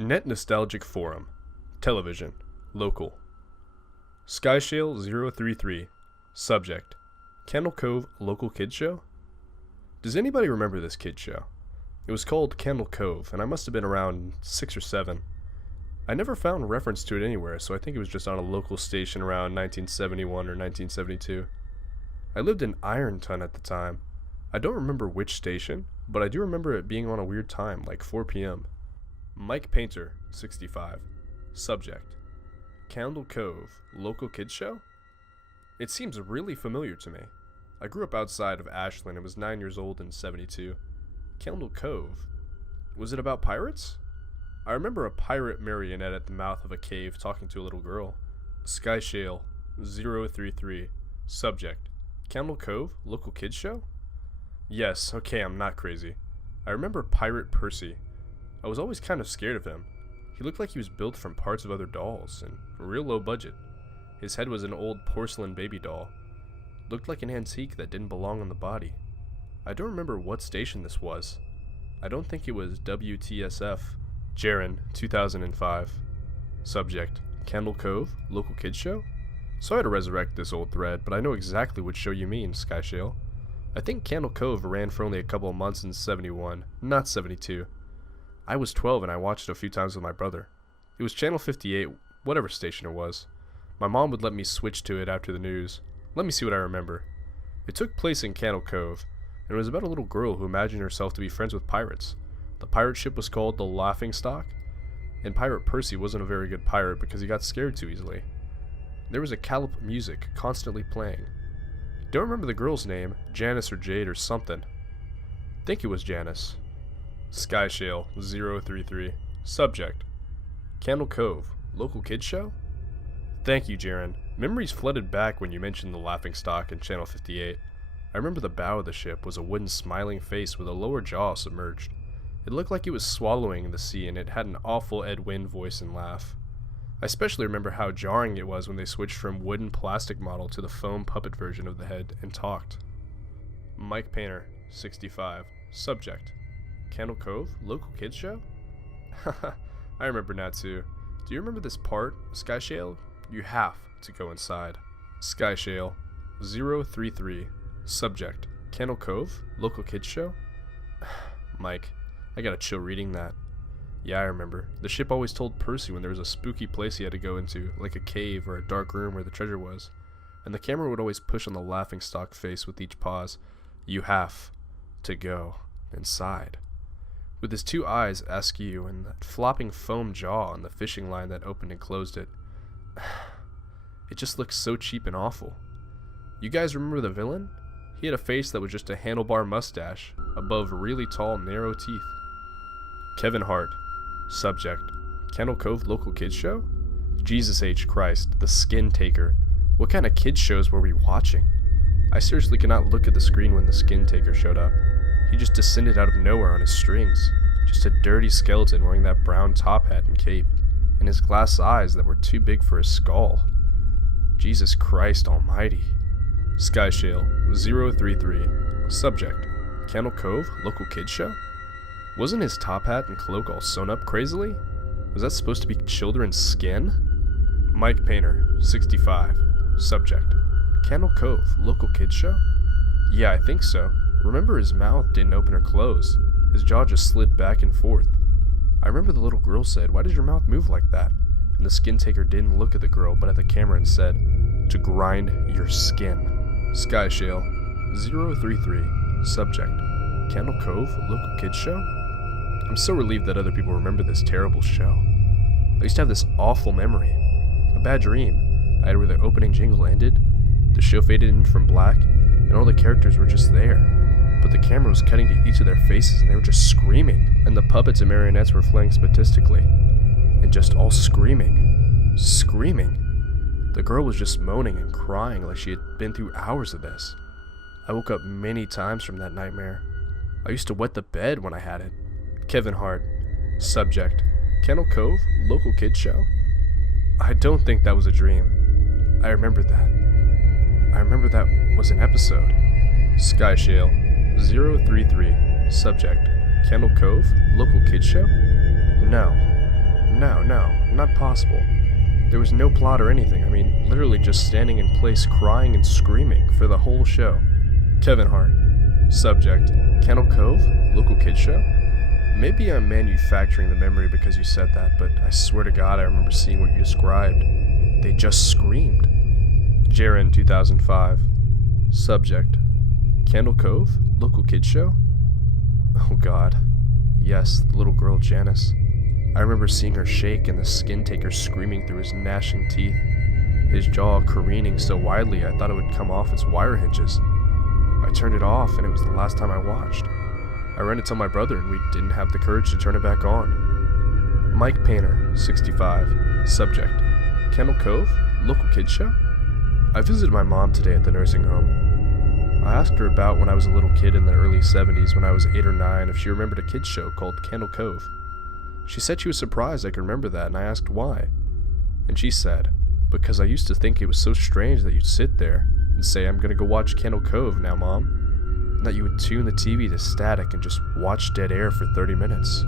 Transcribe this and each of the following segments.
Net Nostalgic Forum. Television. Local. Skyshale 033. Subject. Candle Cove Local Kids Show? Does anybody remember this kids show? It was called Candle Cove, and I must have been around 6 or 7. I never found reference to it anywhere, so I think it was just on a local station around 1971 or 1972. I lived in Ironton at the time. I don't remember which station, but I do remember it being on a weird time, like 4 p.m. Mike Painter, 65. Subject. Candle Cove Local Kids Show? It seems really familiar to me. I grew up outside of Ashland and was 9 years old in 72. Candle Cove. Was it about pirates? I remember a pirate marionette at the mouth of a cave talking to a little girl. Skyshale 033. Subject. Candle Cove Local Kids Show? Yes, okay, I'm not crazy. I remember Pirate Percy. I was always kind of scared of him. He looked like he was built from parts of other dolls, and real low budget. His head was an old porcelain baby doll. Looked like an antique that didn't belong on the body. I don't remember what station this was. I don't think it was WTSF. Jaren, 2005. Subject. Candle Cove Local Kids Show? Sorry to resurrect this old thread, but I know exactly which show you mean, Skyshale. I think Candle Cove ran for only a couple of months in 71, not 72. I was 12 and I watched it a few times with my brother. It was Channel 58, whatever station it was. My mom would let me switch to it after the news. Let me see what I remember. It took place in Candle Cove, and it was about a little girl who imagined herself to be friends with pirates. The pirate ship was called the Laughingstock, and Pirate Percy wasn't a very good pirate because he got scared too easily. There was a callop music constantly playing. Don't remember the girl's name, Janice or Jade or something. Think it was Janice. Skyshale 033. Subject. Candle Cove Local Kids Show? Thank you, Jaren. Memories flooded back when you mentioned the Laughingstock in Channel 58. I remember the bow of the ship was a wooden smiling face with a lower jaw submerged. It looked like it was swallowing the sea, and it had an awful Ed Wynn voice and laugh. I especially remember how jarring it was when they switched from wooden plastic model to the foam puppet version of the head and talked. Mike Painter, 65. Subject. Candle Cove Local Kids Show? Haha, I remember now too. Do you remember this part, Skyshale? You have to go inside. Skyshale 033. Subject. Candle Cove Local Kids Show? Mike, I got a chill reading that. Yeah, I remember. The ship always told Percy when there was a spooky place he had to go into, like a cave or a dark room where the treasure was. And the camera would always push on the laughingstock face with each pause. You have to go inside. With his 2 eyes askew and that flopping foam jaw on the fishing line that opened and closed it. It just looked so cheap and awful. You guys remember the villain? He had a face that was just a handlebar mustache, above really tall, narrow teeth. Kevin Hart. Subject. Candle Cove Local Kids Show? Jesus H. Christ, the Skin Taker. What kind of kids shows were we watching? I seriously could not look at the screen when the Skin Taker showed up. He just descended out of nowhere on his strings. Just a dirty skeleton wearing that brown top hat and cape, and his glass eyes that were too big for his skull. Jesus Christ almighty. Skyshale 033. Subject. Candle Cove Local Kids Show? Wasn't his top hat and cloak all sewn up crazily? Was that supposed to be children's skin? Mike Painter, 65. Subject. Candle Cove Local Kids Show? Yeah, I think so. Remember his mouth didn't open or close. His jaw just slid back and forth. I remember the little girl said, "Why does your mouth move like that?" And the skin taker didn't look at the girl but at the camera and said, "To grind your skin." Skyshale 033. Subject. Candle Cove Local Kids Show? I'm so relieved that other people remember this terrible show. I used to have this awful memory. A bad dream. I had where the opening jingle ended, the show faded in from black, and all the characters were just there. But the camera was cutting to each of their faces and they were just screaming, and the puppets and marionettes were flaying statistically. And just all screaming. Screaming. The girl was just moaning and crying like she had been through hours of this. I woke up many times from that nightmare. I used to wet the bed when I had it. Kevin Hart. Subject. Candle Cove Local Kids Show? I don't think that was a dream. I remember that. I remember that was an episode. Skyshale 033. Subject. Candle Cove Local Kids Show? No. No, not possible. There was no plot or anything. I mean, literally just standing in place crying and screaming for the whole show. Kevin Hart. Subject, Candle Cove, local kids show? Maybe I'm manufacturing the memory because you said that, but I swear to God I remember seeing what you described. They just screamed. Jaren 2005. Subject, Candle Cove, local kids show? Oh God. Yes, the little girl Janice. I remember seeing her shake and the skin taker screaming through his gnashing teeth, his jaw careening so widely I thought it would come off its wire hinges. I turned it off and it was the last time I watched. I ran to tell my brother and we didn't have the courage to turn it back on. Mike Painter, 65. Subject, Candle Cove, local kids show? I visited my mom today at the nursing home. I asked her about when I was a little kid in the early 70s when I was 8 or 9 if she remembered a kids show called Candle Cove. She said she was surprised I could remember that, and I asked why. And she said, because I used to think it was so strange that you'd sit there and say, I'm gonna go watch Candle Cove now, Mom, and that you would tune the TV to static and just watch dead air for 30 minutes.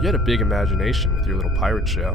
You had a big imagination with your little pirate show.